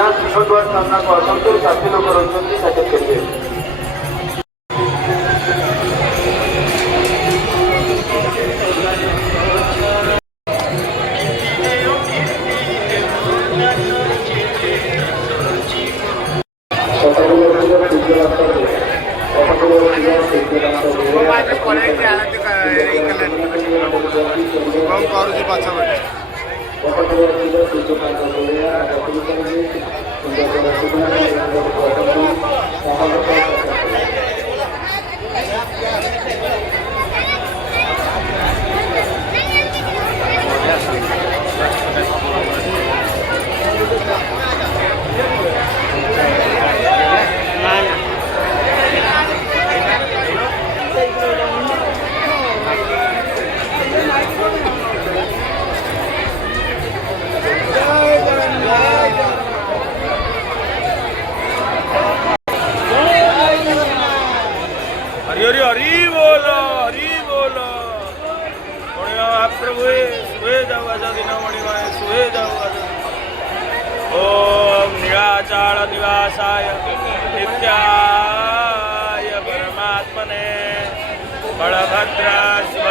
ବୃହଦ୍ୱାର ସାମ୍ନାକୁ ଆସନ୍ତୁ। ସାଥୀ ଲୋକ ରହିଛନ୍ତି ସାକ୍ଷାତ କରିବେ। हरि हरि हरि बोलो, हरि बोलो। प्रभु सुहे जाऊ आज दिन मणिमाय सुहे जाऊ आज। ओम निराचार निवासाय नित्याय परमात्मने बलभद्र शिव